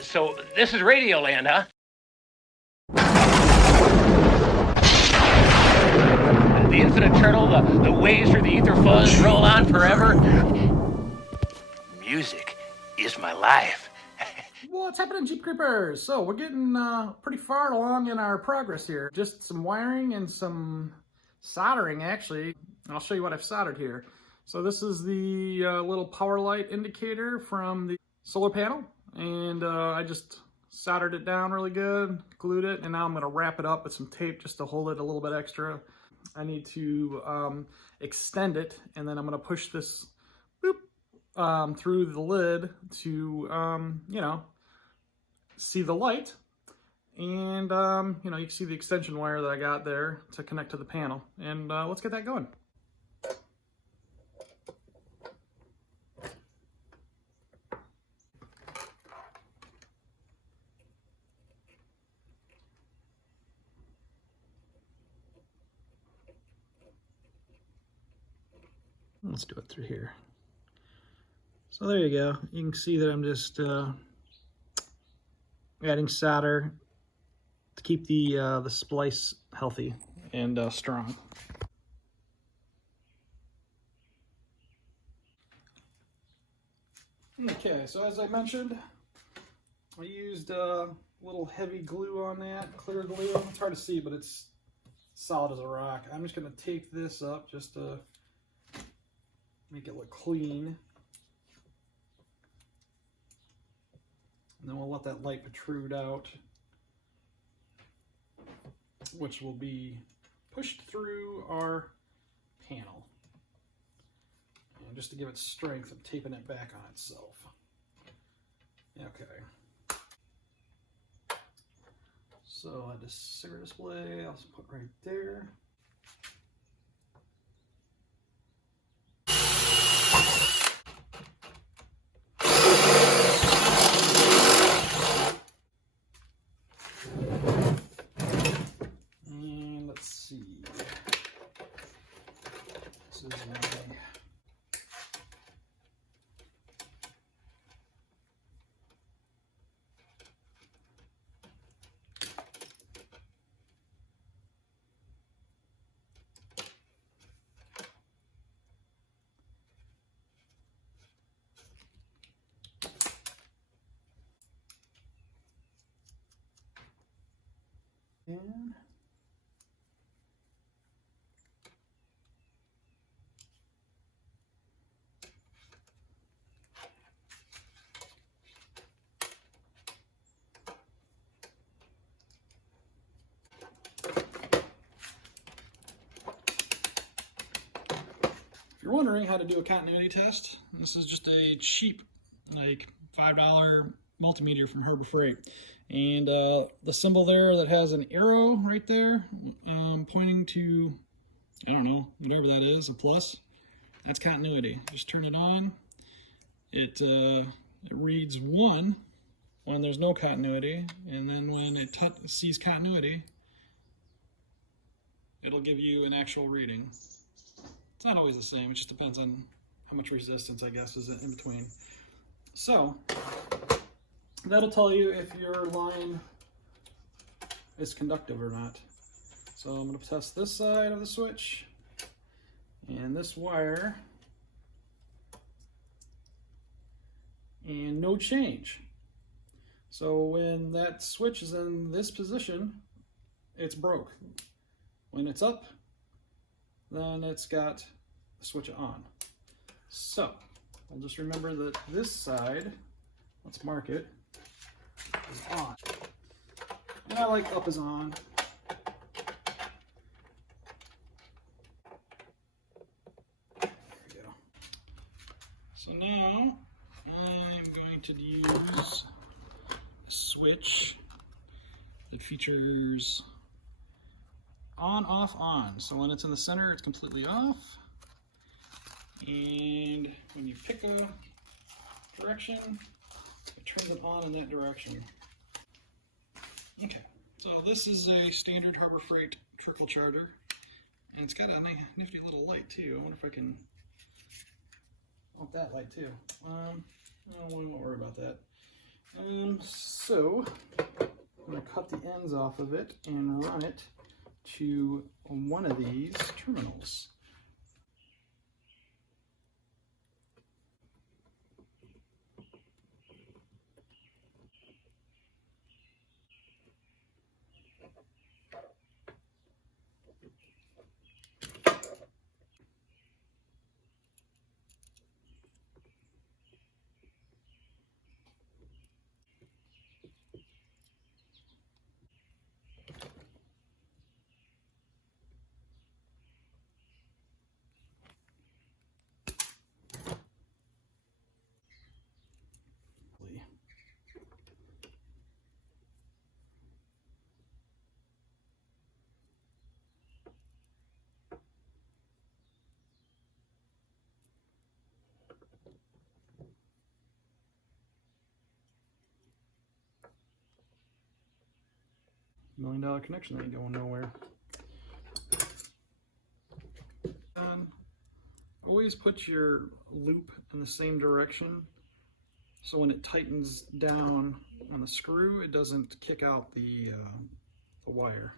So this is Radioland, huh? The infinite turtle, the waves through the ether fuzz roll on forever. Music is my life. What's happening, Jeep Creepers? So we're getting pretty far along in our progress here. Just some wiring and some soldering, actually. I'll show you what I've soldered here. So this is the little power light indicator from the solar panel, and I just soldered it down really good, glued it, and now I'm going to wrap it up with some tape just to hold it a little bit extra. I need to extend it, and then I'm going to push this through the lid to, you know, see the light. And, you know, you can see the extension wire that I got there to connect to the panel. And let's get that going. Let's do it through here. So there you go. You can see that I'm just adding solder to keep the splice healthy and strong. Okay, so as I mentioned, I used a little heavy glue on that, clear glue. It's hard to see, but it's solid as a rock. I'm just going to tape this up just to make it look clean. And then we'll let that light protrude out, which will be pushed through our panel. And just to give it strength, I'm taping it back on itself. Okay. So the cigarette display, I'll just put right there. And let's see. This is my and if you're wondering how to do a continuity test, this is just a cheap, like $5 multimeter from Harbor Freight. And the symbol there that has an arrow right there pointing to, I don't know, whatever that is, a plus, that's continuity. Just turn it on. It reads 1 when there's no continuity, and then when it sees continuity, it'll give you an actual reading. It's not always the same, it just depends on how much resistance, I guess, is in between. So, that'll tell you if your line is conductive or not. So I'm going to test this side of the switch, and this wire, and no change. So when that switch is in this position, it's broke. When it's up, then it's got the switch on. So I'll just remember that this side, let's mark it, is on. And I like up is on. There we go. So now I'm going to use a switch that features on, off, on. So when it's in the center, it's completely off. And when you pick a direction, it turns it on in that direction. Okay, so this is a standard Harbor Freight trickle charger, and it's got a nifty little light too. I wonder if I can want that light too. No, we won't worry about that. So I'm going to cut the ends off of it and run it to one of these terminals. $1 million connection ain't going nowhere. Always put your loop in the same direction so when it tightens down on the screw, it doesn't kick out the wire.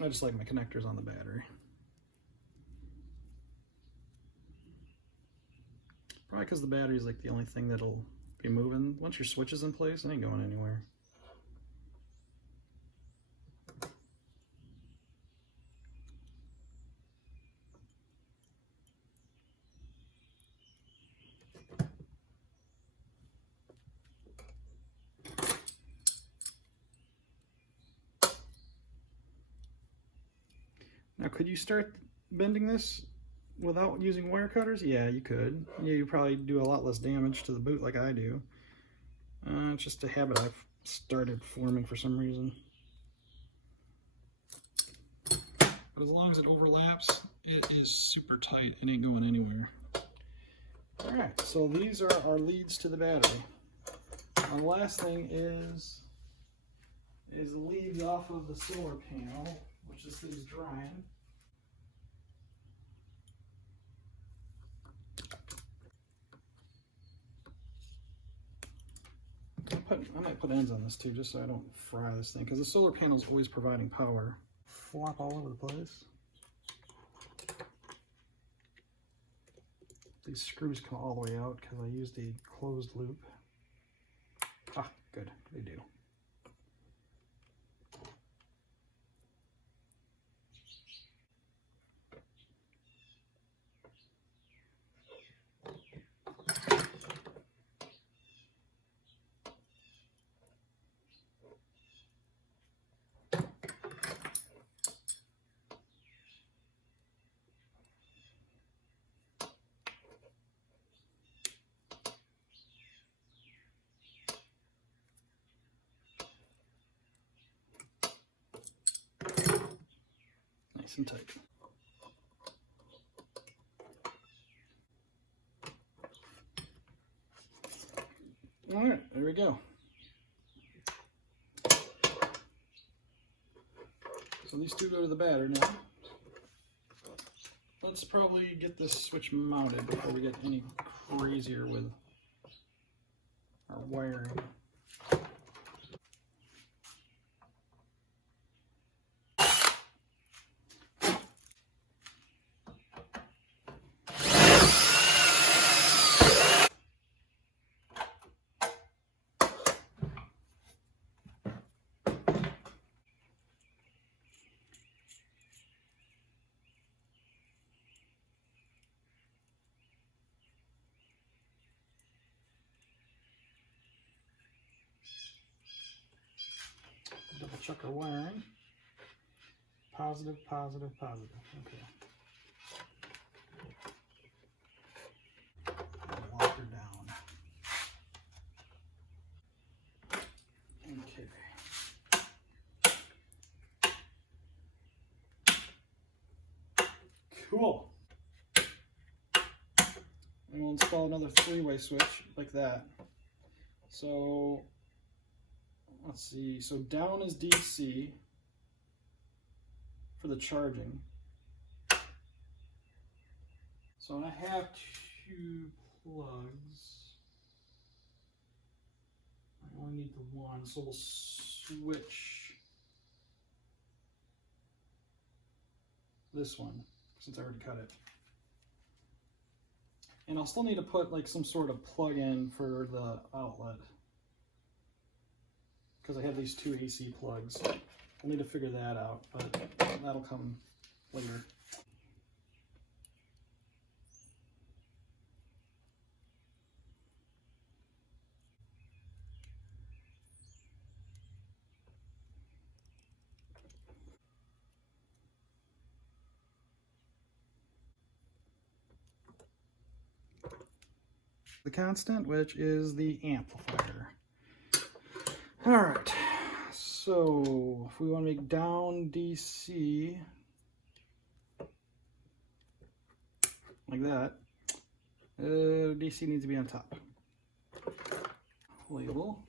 I just like my connectors on the battery. Probably because the battery is like the only thing that'll be moving. Once your switch is in place, it ain't going anywhere. Now, could you start bending this without using wire cutters? Yeah, you could. Yeah, you probably do a lot less damage to the boot like I do. It's just a habit I've started forming for some reason. But as long as it overlaps, it is super tight and ain't going anywhere. Alright, so these are our leads to the battery. The last thing is the leads off of the solar panel, which is drying. I might put ends on this too, just so I don't fry this thing, because the solar panel is always providing power. Flop all over the place. These screws come all the way out because I used a closed loop. Ah, good, they do. Nice and tight. All right, there we go. So these two go to the battery now. Let's probably get this switch mounted before we get any crazier with our wiring. Double check our wiring. Positive, positive, positive. Okay. Lock her down. Okay. Cool. And we'll install another three-way switch like that. So let's see. So down is DC for the charging. So I have two plugs. I only need the one, so we'll switch this one since I already cut it. And I'll still need to put like some sort of plug in for the outlet because I have these two AC plugs. I'll need to figure that out, but that'll come later. The constant, which is the amplifier. All right, so if we want to make down DC like that, DC needs to be on top. Label.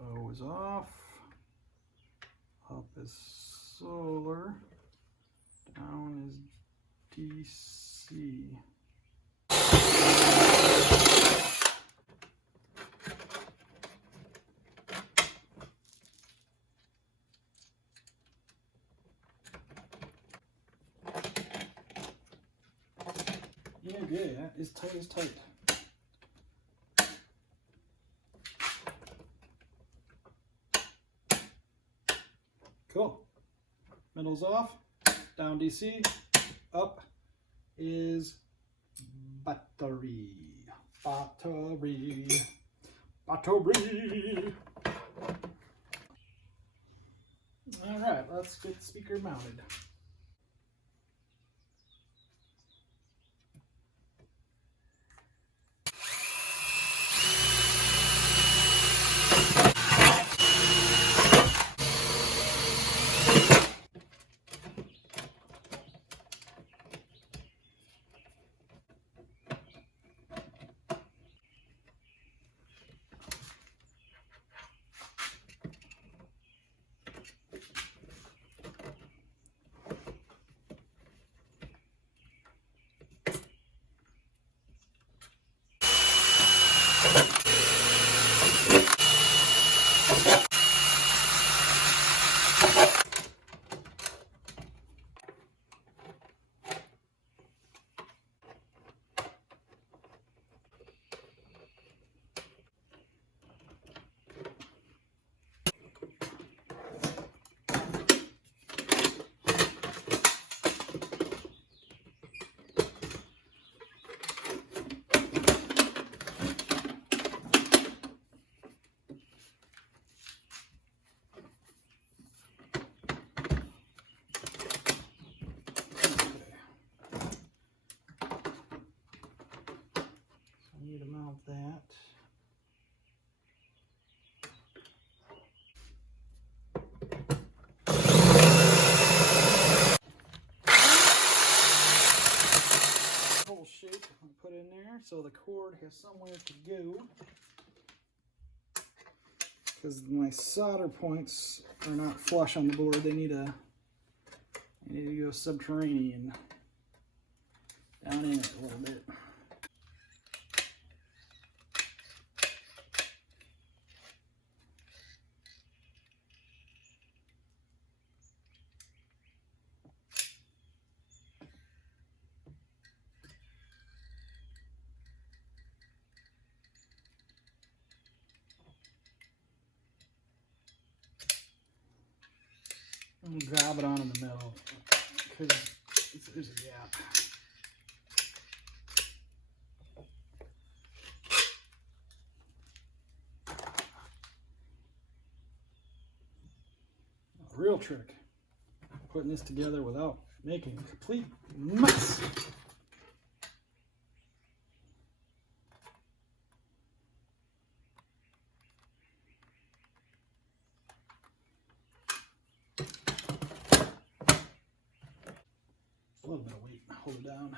O is off. Up is solar. Down is DC. Yeah, good. That is tight as tight. Cool. Middle's off. Down DC. Up is battery. Battery. Battery. All right, let's get the speaker mounted. That. Whole shape put in there so the cord has somewhere to go. Because my solder points are not flush on the board, they need to go subterranean down in it a little bit. I'm gonna grab it on in the middle because there's a gap. A real trick, putting this together without making a complete mess. A little bit of weight, hold it down.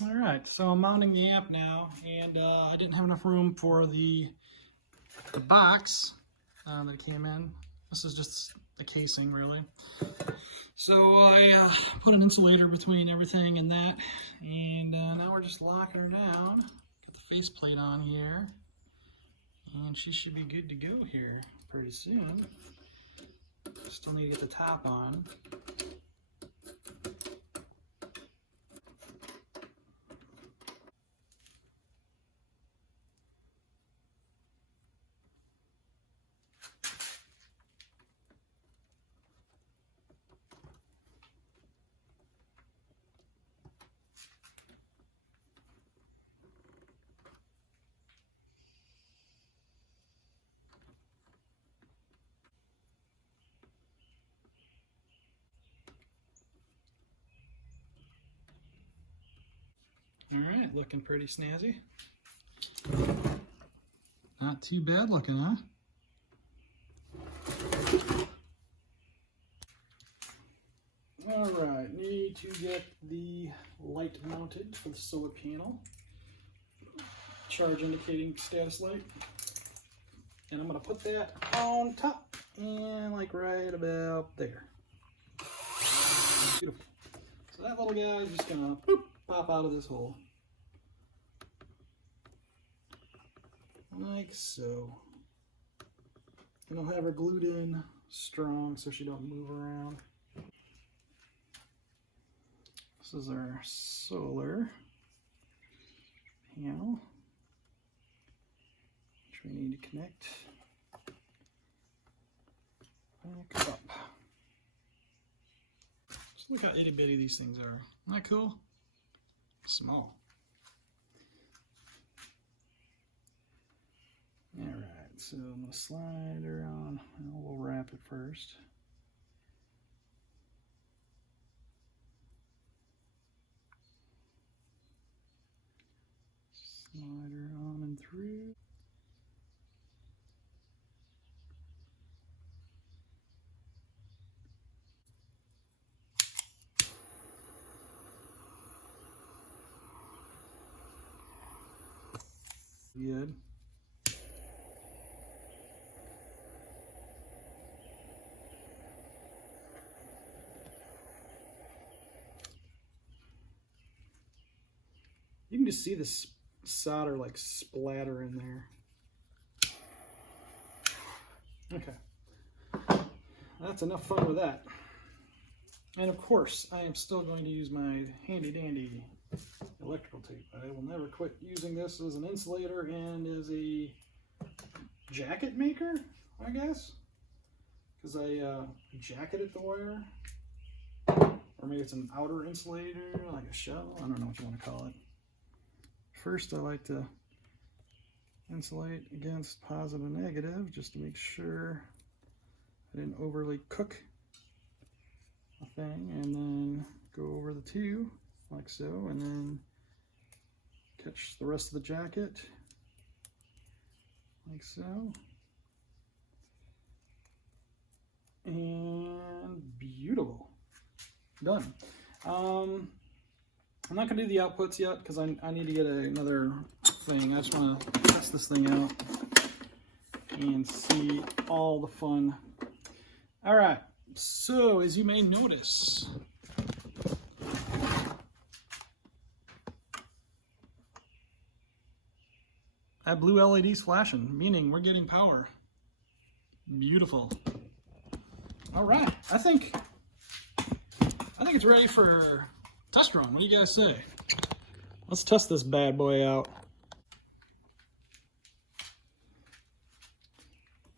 All right, so I'm mounting the amp now, and I didn't have enough room for the box that came in. This is just the casing, really. So I put an insulator between everything and that, and now we're just locking her down. Got the faceplate on here, and she should be good to go here pretty soon. Still need to get the top on. All right, looking pretty snazzy. Not too bad looking, huh? All right, need to get the light mounted for the solar panel. Charge indicating status light. And I'm gonna put that on top and like right about there. Beautiful. So that little guy is just gonna boop, pop out of this hole. Like so. And I'll have her glued in strong so she don't move around. This is our solar panel, which we need to connect back up. Just look how itty bitty these things are. Isn't that cool? Small. Alright, so I'm going to slide her on. Well, we'll wrap it first. Slide her on and through. Good. You can just see this solder like splatter in there. Okay, that's enough fun with that. And of course, I am still going to use my handy dandy electrical tape. I will never quit using this as an insulator and as a jacket maker, I guess, because I jacketed the wire, or maybe it's an outer insulator, like a shell. I don't know what you want to call it. First, I like to insulate against positive and negative just to make sure I didn't overly cook a thing, and then go over the two like so, and then catch the rest of the jacket like so, and beautiful. Done. I'm not going to do the outputs yet because I need to get another thing. I just want to test this thing out and see all the fun. All right, so as you may notice, that blue LED's flashing, meaning we're getting power. Beautiful. All right, I think it's ready for test run. What do you guys say? Let's test this bad boy out.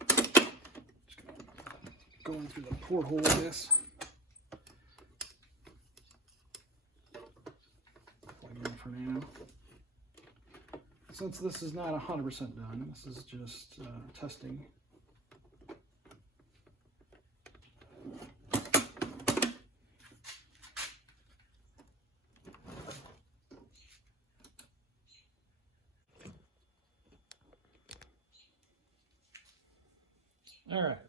Just going through the porthole of this. Plug in for now. Since this is not 100% done, this is just testing.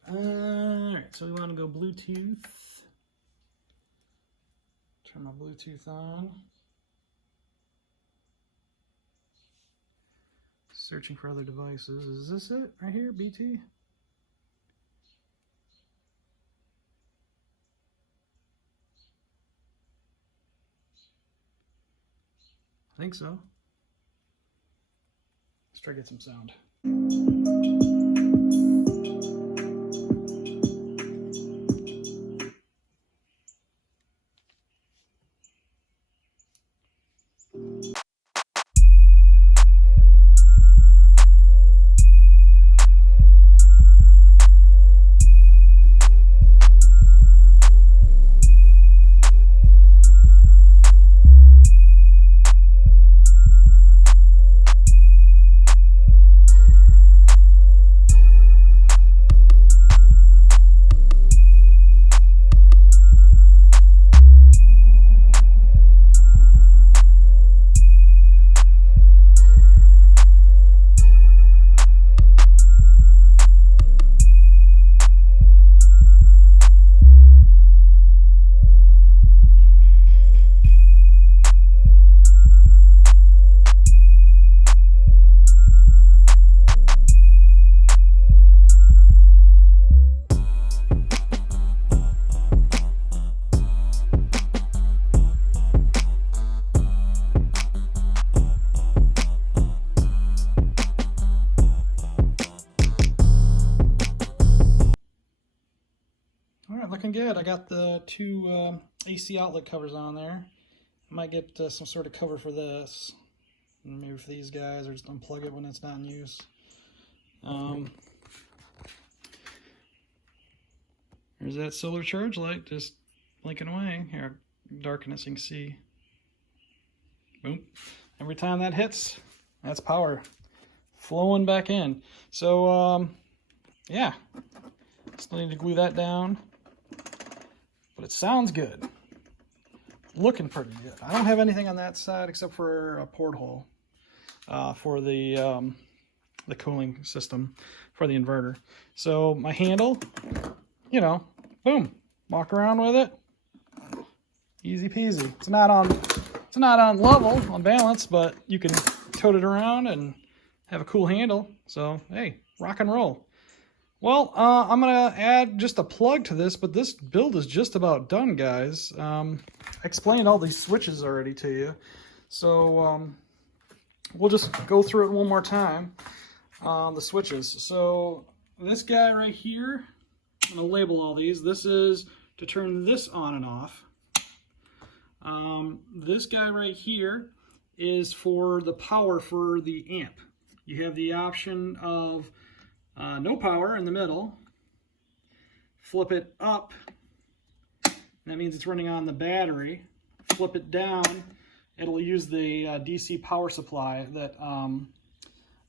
All right, so we want to go Bluetooth. Turn my Bluetooth on. Searching for other devices. Is this it right here, BT? I think so. Let's try to get some sound. All right, looking good. I got the two AC outlet covers on there. I might get some sort of cover for this, maybe for these guys, or just unplug it when it's not in use. There's that solar charge light just blinking away. Here, darken so you can see. Boom. Every time that hits, that's power flowing back in. So, yeah. Still need to glue that down. But it sounds good. Looking pretty good. I don't have anything on that side except for a porthole for the cooling system for the inverter. So my handle, you know, boom, walk around with it, easy peasy. It's not on level, on balance, but you can tote it around and have a cool handle. So hey, rock and roll. Well, I'm going to add just a plug to this, but this build is just about done, guys. I explained all these switches already to you. So we'll just go through it one more time, the switches. So this guy right here, I'm going to label all these. This is to turn this on and off. This guy right here is for the power for the amp. You have the option of no power in the middle, flip it up, that means it's running on the battery, flip it down, it'll use the DC power supply that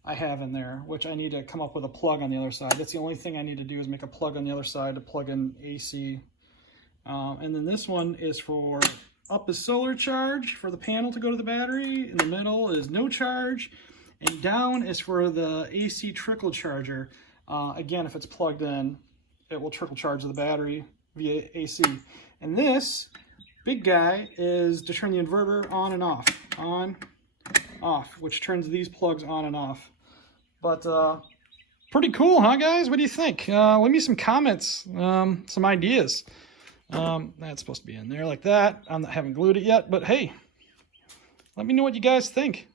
I have in there, which I need to come up with a plug on the other side. That's the only thing I need to do is make a plug on the other side to plug in AC. And then this one is for up is solar charge for the panel to go to the battery, in the middle is no charge, and down is for the AC trickle charger. Again, if it's plugged in, it will trickle charge the battery via AC. And this big guy is to turn the inverter on and off. On, off, which turns these plugs on and off. But pretty cool, huh, guys? What do you think? Leave me some comments, some ideas. That's supposed to be in there like that. I haven't glued it yet, but hey, let me know what you guys think.